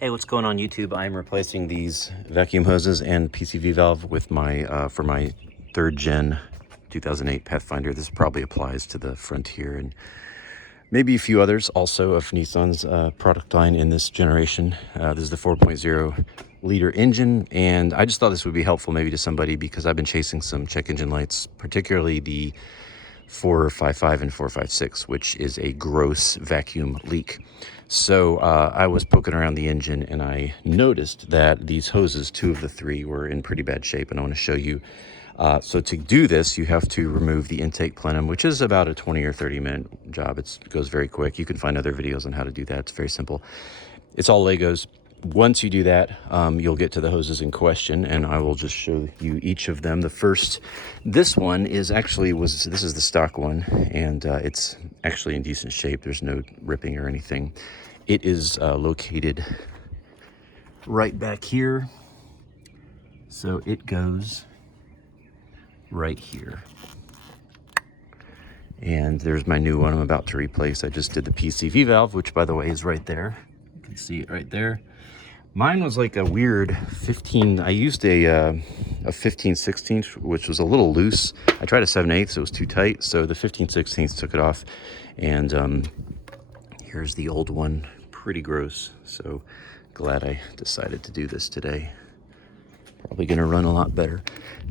Hey, what's going on YouTube? I'm replacing these vacuum hoses and PCV valve with my for my third gen 2008 Pathfinder. This probably applies to the Frontier and maybe a few others also of Nissan's product line in this generation. This is the 4.0 liter engine, and I just thought this would be helpful maybe to somebody because I've been chasing some check engine lights, particularly the 455 and 456, which is a gross vacuum leak. So I was poking around the engine and I noticed that these hoses, two of the three, were in pretty bad shape, and I want to show you. So to do this, you have to remove the intake plenum, which is about a 20 or 30 minute job. It goes very quick. You can find other videos on how to do that. It's very simple. It's all Legos. Once you do that, you'll get to the hoses in question, and I will just show you each of them. The first, this one is actually, this is the stock one, and it's actually in decent shape. There's no ripping or anything. It is located right back here. So it goes right here. And there's my new one I'm about to replace. I just did the PCV valve, which by the way is right there. You can see it right there. Mine was like a weird 15, I used a 15/16, which was a little loose. I tried a 7/8, so it was too tight. So the 15/16 took it off. And here's the old one, pretty gross. So glad I decided to do this today. Probably gonna run a lot better.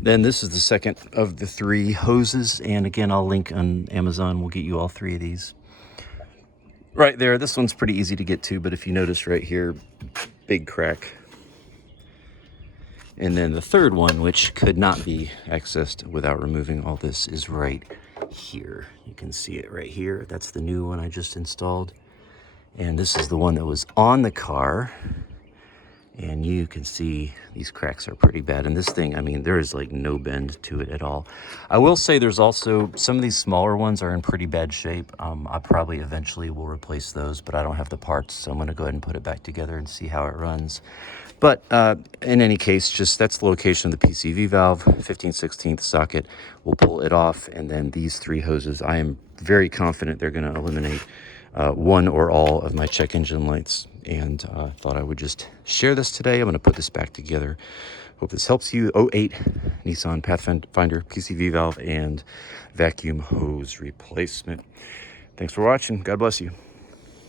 Then this is the second of the three hoses. And again, I'll link on Amazon. We'll get you all three of these. Right there, this one's pretty easy to get to, but if you notice right here, big crack. And then the third one, which could not be accessed without removing all this, is right here. You can see it right here. That's the new one I just installed. And this is the one that was on the car. And you can see these cracks are pretty bad. And this thing, I mean, there is like no bend to it at all. I will say there's also, some of these smaller ones are in pretty bad shape. I probably eventually will replace those, but I don't have the parts. So I'm gonna go ahead and put it back together and see how it runs. But in any case, just that's the location of the PCV valve, 15/16 socket. We'll pull it off. And then these three hoses, I am very confident they're gonna eliminate one or all of my check engine lights, and thought I would just share this today. I'm going to put this back together. Hope this helps you. 08 Nissan Pathfinder PCV valve and vacuum hose replacement. Thanks for watching. God bless you.